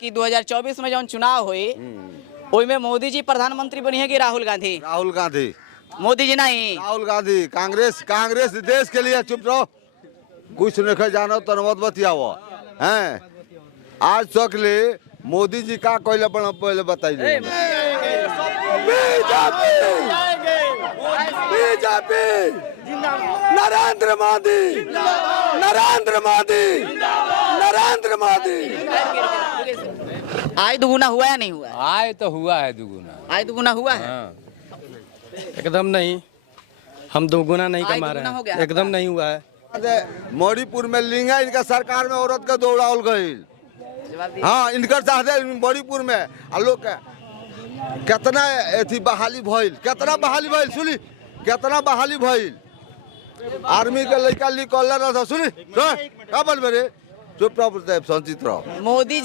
कि 2024 में जौन चुनाव हुई ओई में मोदी जी प्रधानमंत्री बनी है कि राहुल गांधी? राहुल गांधी। मोदी जी नहीं, राहुल गांधी। कांग्रेस देश के लिए चुप रहो, कुछ नहीं जानो तो मत बतियाओ हैं। आज तक ले मोदी जी का कोई पहले बताइए। बीजेपी नरेंद्र मोदी, नरेंद्र मोदी, नरेंद्र मोदी। आय दुगुना हुआ या नहीं हुआ? आय तो हुआ है दुगुना। आय दुगुना हुआ है? हाँ। एकदम नहीं, हम दोगुना नहीं कमा रहे हो गया हैं, एकदम नहीं हुआ है। मणिपुर में लिंगा इनका सरकार में औरत का दौड़ाउल गई। हाँ, इनकर चाहते मणिपुर में लोग कितना एथी बहाली भइल, कितना बहाली भइल सुनी, कितना बहाली भइल। आर्मी के लड़का निकल रहा था सुनी, क्या बोल मेरे चुप रहो, संचित रहो। मोदी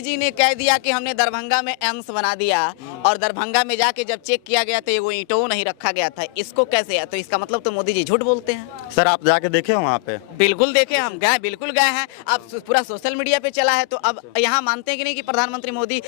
जी ने कह दिया कि हमने दरभंगा में एम्स बना दिया और दरभंगा में जाके जब चेक किया गया तो वो ईंटों नहीं रखा गया था। इसको कैसे है? तो इसका मतलब तो मोदी जी झूठ बोलते हैं। सर आप जाके देखे हो वहाँ पे? बिल्कुल देखे, हम गए, बिल्कुल गए हैं। अब पूरा सोशल मीडिया पे चला है तो अब यहाँ मानते हैं कि नहीं कि प्रधानमंत्री मोदी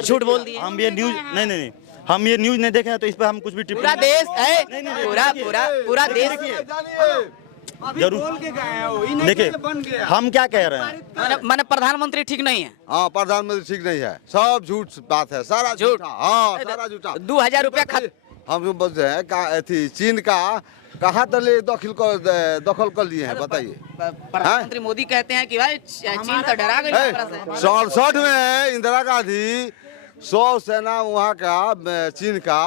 झूठ बोल दिए? हम ये न्यूज नहीं, हम ये न्यूज नहीं देखे हैं तो इस पर हम कुछ भी पूरा देश है, पूरा देश जरूर देखिए। हम क्या कह रहे हैं, मैंने प्रधानमंत्री ठीक नहीं है। हाँ, प्रधानमंत्री ठीक नहीं है, सब झूठ बात है, सारा झूठा। हाँ, सारा झूठा। 2000 रुपया हम बोलते हैं चीन का कहाँ तले दखल कर लिए हैं बताइए। प्रधानमंत्री मोदी कहते हैं कि भाई चीन तो डरा गई। 67 में इंदिरा गांधी 100 सेना वहाँ का चीन का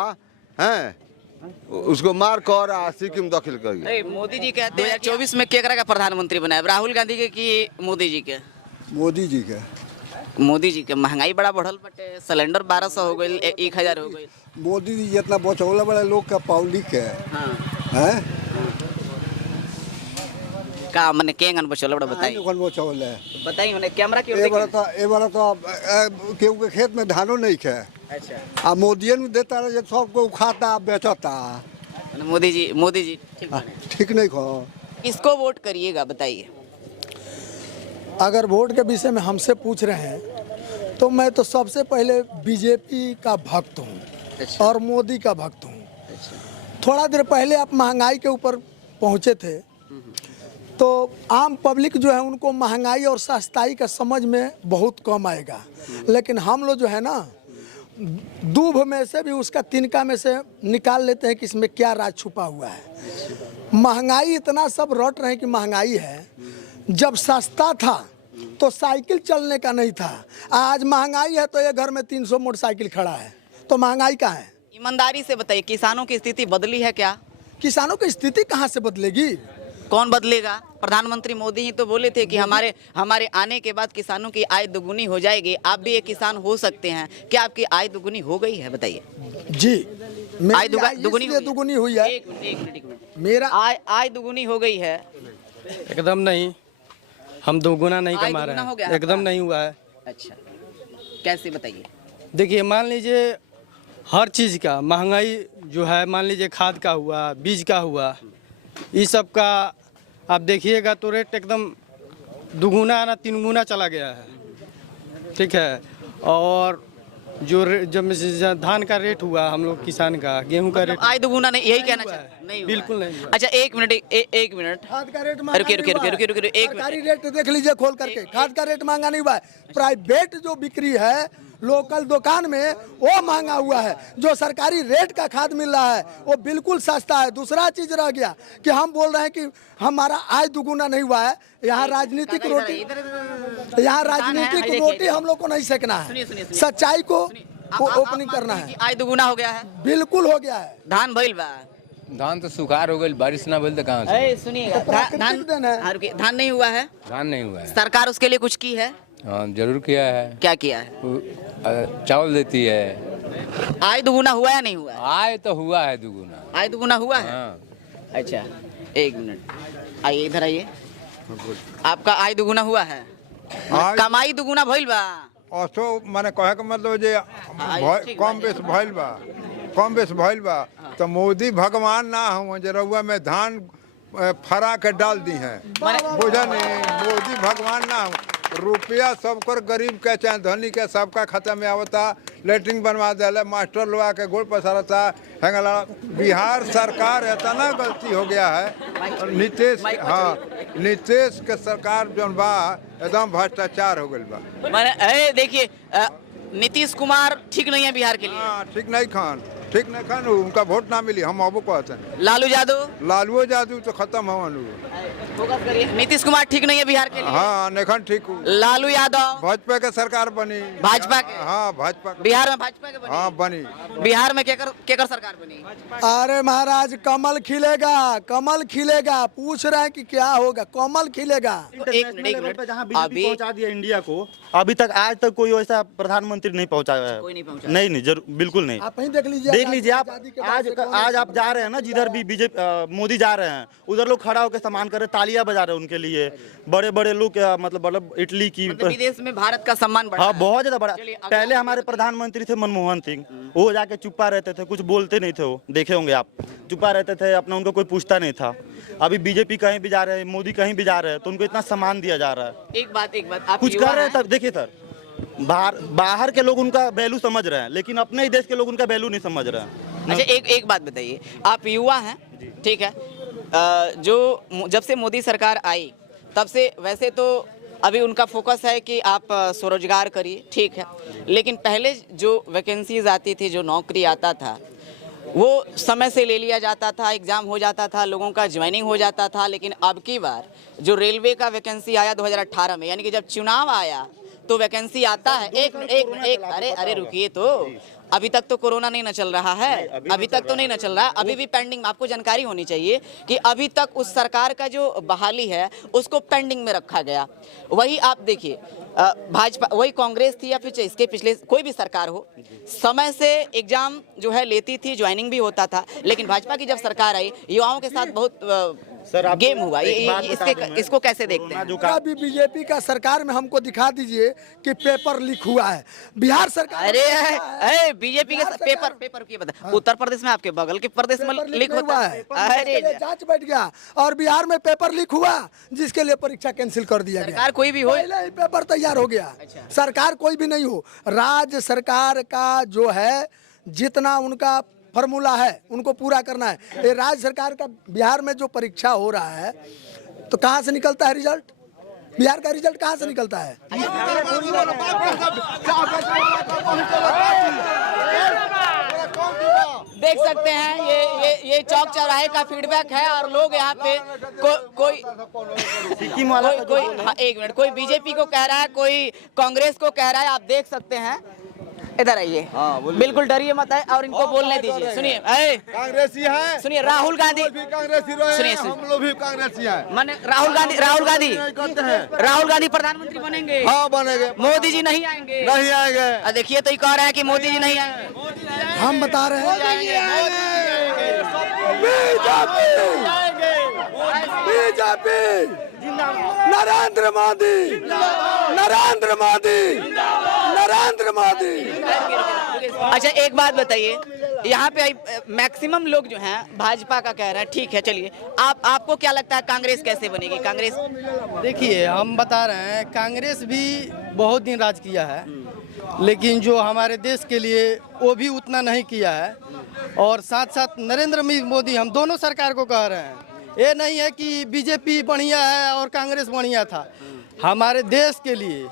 है उसको मार कर सिक्किम दखल कर गया। मोदी जी कहते हैं 2024 में केकरा का प्रधानमंत्री बनाए, राहुल गांधी के कि मोदी जी के? मोदी जी के। मोदी जी के। महंगाई बड़ा बढ़ल बटे, सिलेंडर 1200 हो गई, 1000 हो गई। मोदी जी जितना बचौला बड़ा लोग का पब्लिक है। हैं का मने केंगन बचौला बड़ा बताइए। कौन बचौला है बताइए, मने कैमरा क्यों ए बार तो केहू के खेत में धानो नहीं खे। अच्छा। आ मोदी ने देता रहे सबको खाता बेचता। मोदी जी ठीक नहीं खो। किसको वोट करिएगा बताइए? अगर वोट के विषय में हमसे पूछ रहे हैं तो मैं तो सबसे पहले बीजेपी का भक्त हूँ। अच्छा। और मोदी का भक्त हूँ। अच्छा। थोड़ा देर पहले आप महंगाई के ऊपर पहुँचे थे तो आम पब्लिक जो है उनको महंगाई और सस्ताई का समझ में बहुत कम आएगा, लेकिन हम लोग जो है ना दूब में से भी उसका तिनका में से निकाल लेते हैं कि इसमें क्या राज छुपा हुआ है। महंगाई इतना सब रट रहे हैं कि महंगाई है। जब सस्ता था तो साइकिल चलने का नहीं था, आज महंगाई है तो ये घर में 300 मोटरसाइकिल खड़ा है, तो महंगाई कहाँ है? ईमानदारी से बताइए, किसानों की स्थिति बदली है क्या? किसानों की स्थिति कहाँ से बदलेगी? कौन बदलेगा? प्रधानमंत्री मोदी ही तो बोले थे कि हमारे आने के बाद किसानों की आय दुगुनी हो जाएगी, आप भी एक किसान हो सकते हैं। क्या आपकी आय दुगुनी हो गई है बताइए? जी, आय दुगुनी हुई है। एक मिनट। मेरा आय दुगुनी हो गई है? एकदम नहीं, हम दोगुना नहीं कमा रहे हैं, एकदम नहीं हुआ है। अच्छा, कैसे बताइए? देखिए, मान लीजिए हर चीज़ का महंगाई जो है, मान लीजिए खाद का हुआ, बीज का हुआ, इस सब का आप देखिएगा तो रेट एकदम दुगुना ना 3 गुना चला गया है। ठीक है। और जो जब धान का रेट हुआ, हम लोग किसान का गेहूं का रेट आय दुगुना नहीं, यही कहना चाहते? नहीं, बिल्कुल नहीं। अच्छा, एक मिनट। खाद का रेट रुकिए, सरकारी रेट देख लीजिए खोल करके, खाद का रेट महंगा नहीं हुआ है। प्राइवेट जो बिक्री है लोकल दुकान में वो महंगा हुआ है, जो सरकारी रेट का खाद मिल रहा है वो बिल्कुल सस्ता है। दूसरा चीज रह गया कि हम बोल रहे हैं कि हमारा आय दुगुना नहीं हुआ है। यहाँ राजनीतिक रोटी हम लोग को नहीं सेकना है, सच्चाई को ओपनिंग करना है। आय दुगुना हो गया है? बिल्कुल हो गया है। धान भइल बा? धान तो सुखार हो गई, बारिश ना भइल तो कहाँ से? सुनिएगा, धान नहीं हुआ है? धान नहीं हुआ है। सरकार उसके लिए कुछ की है? हाँ, जरूर किया है। क्या किया है? चावल देती है। आय दुगुना हुआ या नहीं हुआ? आय तो हुआ है दुगुना। आय दुगुना हुआ है? हाँ। अच्छा, एक मिनट, आइए इधर आइए। आपका आय दुगुना हुआ है? कमाई दुगुना भइल बा? असो माने कहे का मतलब जे कम बेस भइल बा तो मोदी भगवान ना हो जे रउआ में धान फरा के डाल दी है, बुझा नहीं? मोदी भगवान ना हो, रुपया सबकर गरीब के चाहे धनी के सबका खाता में आवता। लेटरिन बनवा दिले, मास्टर लोग के गोड़ पसारता हैंगला। बिहार सरकार इतना गलती हो गया है। नीतीश, हाँ नीतीश के सरकार जौन बा एकदम भ्रष्टाचार हो गई बा। मैंने देखिए नीतीश कुमार ठीक नहीं है बिहार के लिए। हाँ ठीक नहीं खान उनका वोट ना मिली। हम अब कहते हैं लालू यादव, लालू यादव तो खत्म हवन। फोकस करिए। नीतीश कुमार ठीक नहीं है बिहार के लिए। हाँ नेखन ठीक। लालू यादव, भाजपा के सरकार बनी। भाजपा के? हाँ भाजपा बिहार में भाजपा के बनी। हाँ बनी। बिहार में केकर सरकार बनी? अरे महाराज कमल खिलेगा। पूछ रहे हैं कि क्या होगा। कमल खिलेगा। इंटरनेशनल लेवल पे जहाँ बीजेपी अभी पहुंचा दिया इंडिया को, अभी तक आज तक कोई वैसा प्रधानमंत्री नहीं पहुंचाया है। कोई नहीं पहुंचा। नहीं जरूर बिल्कुल नहीं। आप ही देख लीजिए आप आज आप जा रहे हैं ना, जिधर भी बीजेपी मोदी जा रहे हैं उधर लोग खड़ा होकर सम्मान कर रहे, तालियां बजा रहे हैं उनके लिए। बड़े बड़े लोग मतलब इटली की विदेश में भारत का सम्मान बढ़ा हाँ है। बहुत ज्यादा बड़ा। पहले हमारे प्रधानमंत्री थे मनमोहन सिंह, वो जाके चुप्पा रहते थे, कुछ बोलते नहीं थे। वो देखे होंगे आप, चुप्पा रहते थे अपना, उनको कोई पूछता नहीं था। अभी बीजेपी कहीं भी जा रहे हैं, मोदी कहीं भी जा रहे हैं तो उनको इतना सम्मान दिया जा रहा है। एक बात आप कुछ कर रहे हैं तब देखिए सर, बाहर के लोग उनका वैल्यू समझ रहे हैं, लेकिन अपने ही देश के लोग उनका वैल्यू नहीं समझ रहे हैं। अच्छा एक बात बताइए, आप युवा हैं, ठीक है, जो जब से मोदी सरकार आई तब से वैसे तो अभी उनका फोकस है कि आप स्वरोजगार करिए, ठीक है, लेकिन पहले जो वैकेंसीज आती थी, जो नौकरी आता था, वो समय से ले लिया जाता था, एग्ज़ाम हो जाता था, लोगों का ज्वाइनिंग हो जाता था। लेकिन अब की बार जो रेलवे का वैकेंसी आया 2018 में, यानी कि जब चुनाव आया तो वैकेंसी आता है। एक अरे रुकिए, तो अभी तक तो कोरोना नहीं न चल रहा है, अभी तक तो नहीं न चल रहा है, अभी भी पेंडिंग। आपको जानकारी होनी चाहिए कि अभी तक उस सरकार का जो बहाली है उसको पेंडिंग में रखा गया। वही आप देखिए, भाजपा, वही कांग्रेस थी या फिर इसके पिछले कोई भी सरकार हो, समय से एग्जाम जो है लेती थी, ज्वाइनिंग भी होता था। लेकिन भाजपा की जब सरकार आई, युवाओं के साथ बहुत सर गेम हुआ। इसको कैसे देखते हैं? अभी बीजेपी का सरकार में हमको दिखा दीजिए कि पेपर लीक हुआ है। बिहार सरकार, अरे बीजेपी के पेपर की बता, उत्तर प्रदेश में, आपके बगल के प्रदेश में लीक होता है। अरे जांच बैठ गया और बिहार में पेपर लीक हुआ, जिसके लिए परीक्षा कैंसिल कर दिया गया। सरकार कोई भी हो, पहले ही पेपर तैयार हो गया। सरकार कोई भी नहीं हो, राज्य सरकार का जो है जितना उनका फॉर्मूला है उनको पूरा करना है। ये राज्य सरकार का बिहार में जो परीक्षा हो रहा है तो कहाँ से निकलता है रिजल्ट? बिहार का रिजल्ट कहाँ से निकलता है? देख सकते हैं ये चौक चौराहे का फीडबैक है और लोग यहाँ पे कोई हाँ, एक मिनट, कोई बीजेपी को कह रहा है, कोई कांग्रेस को कह रहा है। आप देख सकते हैं, इधर आइए, बिल्कुल डरिए मत है और इनको बोलने दीजिए। सुनिए, कांग्रेसी है, सुनिए, राहुल गांधी कांग्रेसी रहे, सुनिए, हम लोग भी कांग्रेसी हैं। माने राहुल गांधी प्रधानमंत्री बनेंगे। हाँ बनेंगे। मोदी जी नहीं आएंगे। नहीं आएंगे। देखिए तो ये कह रहा है कि मोदी जी नहीं आएंगे। हम बता रहे हैं बीजेपी, नरेंद्र मोदी, नरेंद्र मोदी, नरेंद्र मोदी। अच्छा एक बात बताइए, यहाँ पे मैक्सिमम लोग जो हैं भाजपा का कह रहे हैं, ठीक है, चलिए आपको क्या लगता है कांग्रेस कैसे बनेगी? कांग्रेस, देखिए हम बता रहे हैं, कांग्रेस भी बहुत दिन राज किया है, लेकिन जो हमारे देश के लिए वो भी उतना नहीं किया है। और साथ साथ नरेंद्र मोदी, हम दोनों सरकार को कह रहे हैं, ये नहीं है कि बीजेपी बढ़िया है और कांग्रेस बढ़िया था। हमारे देश के लिए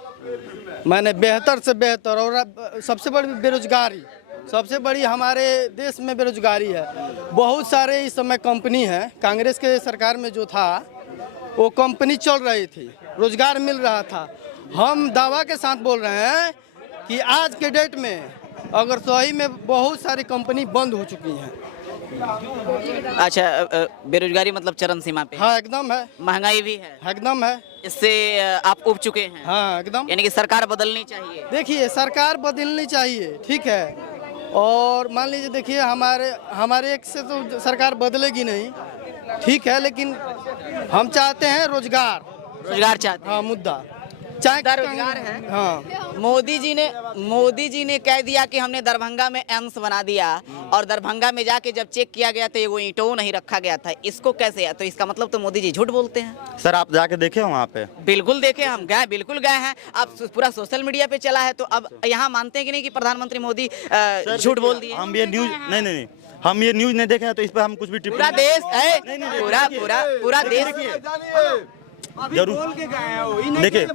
मैंने बेहतर से बेहतर, और सबसे बड़ी बेरोजगारी, सबसे बड़ी हमारे देश में बेरोजगारी है। बहुत सारे इस समय कंपनी है, कांग्रेस के सरकार में जो था वो कंपनी चल रही थी, रोजगार मिल रहा था। हम दावा के साथ बोल रहे हैं कि आज के डेट में अगर सही में बहुत सारी कंपनी बंद हो चुकी हैं। अच्छा, बेरोजगारी मतलब चरम सीमा पे? हाँ एकदम है। महंगाई भी है? एकदम है। इससे आप उब चुके हैं? हाँ एकदम। यानी कि सरकार बदलनी चाहिए? देखिए सरकार बदलनी चाहिए, ठीक है, और मान लीजिए देखिए हमारे एक से तो सरकार बदलेगी नहीं, ठीक है, लेकिन हम चाहते हैं रोजगार चाहते हैं। हाँ मुद्दा चाहे बेरोजगार है। हाँ, मोदी जी ने कह दिया कि हमने दरभंगा में एम्स बना दिया, और दरभंगा में जाके जब चेक किया गया तो वो ईंटों नहीं रखा गया था। इसको कैसे है? तो इसका मतलब तो मोदी जी झूठ बोलते हैं। सर आप जाके देखे हो वहाँ पे? बिल्कुल देखे, हम गए, बिल्कुल गए हैं। अब पूरा सोशल मीडिया पे चला है, तो अब यहाँ मानते हैं कि नहीं कि प्रधानमंत्री मोदी झूठ बोल दिए? हम ये न्यूज नहीं, हम ये न्यूज नहीं देखे हैं, तो इस पर हम कुछ भी पूरा टिप्पणी देश है, पूरा देश। जरूर देखिए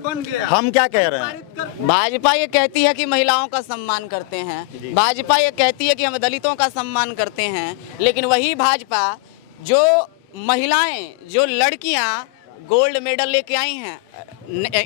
हम क्या कह रहे हैं। भाजपा ये कहती है कि महिलाओं का सम्मान करते हैं, भाजपा ये कहती है कि हम दलितों का सम्मान करते हैं, लेकिन वही भाजपा जो महिलाएं, जो लड़कियां गोल्ड मेडल लेके आई हैं,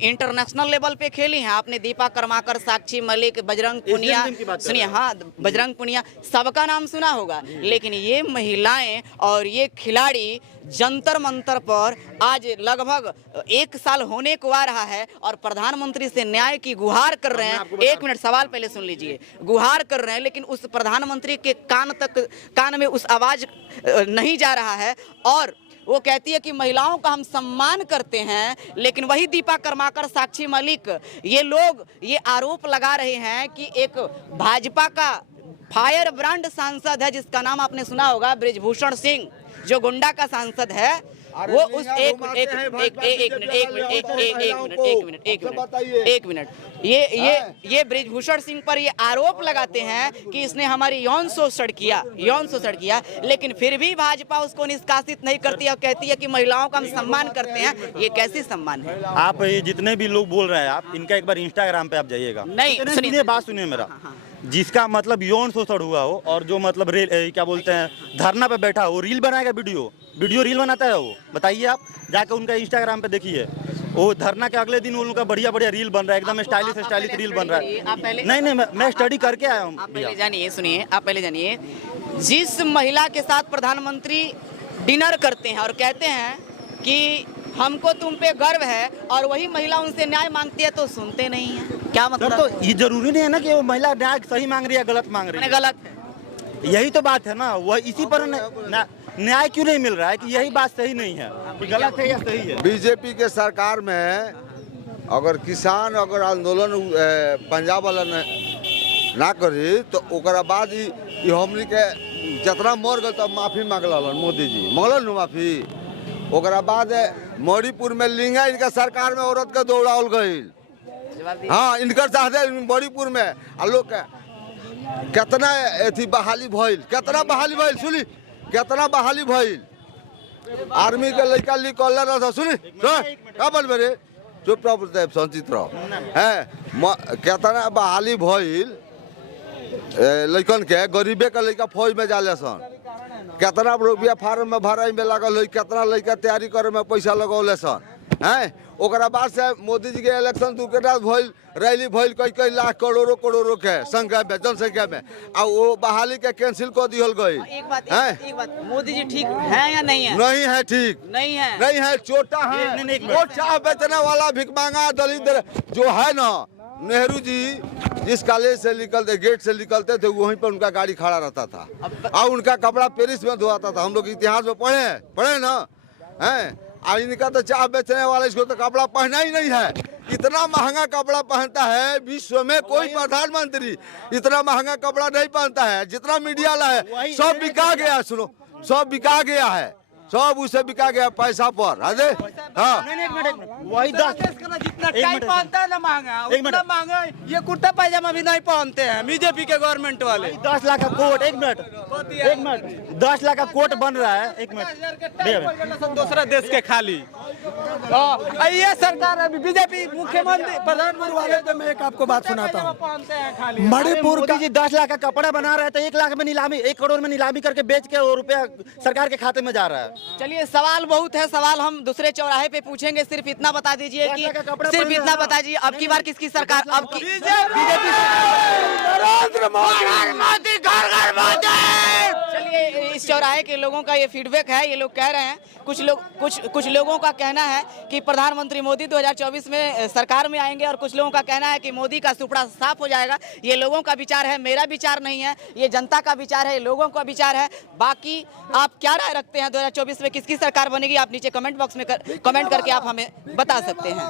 इंटरनेशनल लेवल पे खेली हैं, आपने दीपा कर्माकर, साक्षी मलिक, बजरंग पुनिया, सुनिए, हाँ, बजरंग पुनिया, सबका नाम सुना होगा, लेकिन ये महिलाएं और ये खिलाड़ी जंतर मंतर पर आज लगभग 1 साल होने को आ रहा है, और प्रधानमंत्री से न्याय की गुहार कर रहे हैं। 1 मिनट, सवाल पहले सुन लीजिए। गुहार कर रहे हैं, लेकिन उस प्रधानमंत्री के कान में उस आवाज नहीं जा रहा है, और वो कहती है कि महिलाओं का हम सम्मान करते हैं, लेकिन वही दीपा कर्माकर, साक्षी मलिक, ये लोग ये आरोप लगा रहे हैं कि एक भाजपा का फायर ब्रांड सांसद है, जिसका नाम आपने सुना होगा, बृजभूषण सिंह, जो गोंडा का सांसद है, वो उस एक मिनट ये बृजभूषण सिंह पर ये आरोप लगाते हैं कि इसने हमारी यौन शोषण किया, लेकिन फिर भी भाजपा उसको निष्कासित नहीं करती और कहती है कि महिलाओं का हम सम्मान करते हैं। ये कैसी सम्मान है? आप ये जितने भी लोग बोल रहे हैं, आप इनका एक बार इंस्टाग्राम पे आप जाइएगा। नहीं, सुनिए बात, सुनिए मेरा। जिसका मतलब यौन शोषण हुआ हो, और जो मतलब क्या बोलते हैं, धरना पे बैठा हो, रील बनाएगा, वीडियो रील बनाता है वो, बताइए आप जाके उनका इंस्टाग्राम पे देखिए। वो धरना के अगले दिन उनका बढ़िया रील बन रहा है, एकदम स्टाइलिश रील बन रहा है। नहीं, मैं स्टडी करके आया हूँ। आप पहले जानिए, सुनिए, आप पहले जानिए, जिस महिला के साथ प्रधानमंत्री डिनर करते हैं और कहते हैं कि हमको तुम पे गर्व है, और वही महिला उनसे न्याय मांगती है तो सुनते नहीं है। क्या मतलब? तो ये जरूरी नहीं है ना कि वो महिला न्याय सही मांग रही है, गलत मांग रही है। गलत है, यही तो बात है ना, वह इसी पर न्याय क्यों नहीं मिल रहा है कि यही बात सही नहीं है, गलत है या सही है। बीजेपी के सरकार में अगर किसान अगर आंदोलन पंजाब वाला ना करी, तो ओकरा बाद ही हमनी के जितना मर गए तब माफी मांगल मोदी जी, मांगल न माफी। ओकरा बाद मणिपुर में लिंगा इनका सरकार में औरत के दौड़ावल गई। हाँ, इनकर चाहते मणिपुर में लोग कितना अथी बहाली भइल, कितना बहाली भइल, सुनी कितना बहाली भइल। आर्मी के लड़का निकल रहा, सुनी क्या बोल रे, चुप संचित रहो है, कितना बहाली भइल लड़कन के, गरीबे के लड़का फौज में जाले सन, कितना रुपया फार्म में भराई में लागल है, कितना लड़का तैयारी करे में पैसा लगौले सन हैं। ओकरा बाद से मोदी जी के इलेक्शन भइल, रैली भइल कई लाख करोड़ों के संख्या में, जनसंख्या में, और वो बहाली के कैंसिल कर दिहल गई। एक बात, मोदी जी ठीक है या नहीं है? नहीं है, ठीक नहीं है, छोटा है। वो चाय बेचने वाला भिखमांगा दलित जो है ना, नेहरू जी जिस कॉलेज से निकलते, गेट से निकलते थे, वहीं पर उनका गाड़ी खड़ा रहता था, और उनका कपड़ा पेरिस में धोता था। हम लोग इतिहास में पढ़े ना हैं। इनका तो चाय बेचने वाला, इसको तो कपड़ा पहना ही नहीं है। इतना महंगा कपड़ा पहनता है, विश्व में कोई प्रधानमंत्री इतना महंगा कपड़ा नहीं पहनता है। जितना मीडिया ला है सब बिका गया, सुनो, सब बिका गया है, सब उसे बिका गया पैसा पर। हाँ, वही 10 जितना टाइट पहनता है ना महंगा, उतना महंगा ये कुर्ता पायजामा भी नहीं पहनते हैं बीजेपी के गवर्नमेंट वाले। 10 लाख का कोट, एक मिनट 10 लाख का कोट बन रहा है, एक मिनट, दूसरा देश के खाली। ये सरकार अभी बीजेपी मुख्यमंत्री प्रधानमंत्री वाले, तो मैं एक आपको बात सुनाता हूँ। मणिपुर का 10 लाख का कपड़ा बना रहा है, तो 1 लाख में नीलामी, 1 करोड़ में नीलामी करके बेच के वो रुपया सरकार के खाते में जा रहा है। चलिए, सवाल बहुत है, सवाल हम दूसरे चौराहे पे पूछेंगे। सिर्फ इतना बता दीजिए कि अब की बार किसकी सरकार? अब की बीजेपी। चलिए, इस चौराहे के लोगों का ये फीडबैक है। ये लोग कह रहे हैं, कुछ लोगों का कहना है कि प्रधानमंत्री मोदी 2024 में सरकार में आएंगे, और कुछ लोगों का कहना है कि मोदी का सुपड़ा साफ हो जाएगा। ये लोगों का विचार है, मेरा विचार नहीं है, ये जनता का विचार है, लोगों का विचार है। बाकी आप क्या राय रखते हैं 2024 में किसकी सरकार बनेगी? आप नीचे कमेंट बॉक्स में कमेंट करके आप हमें बता सकते हैं।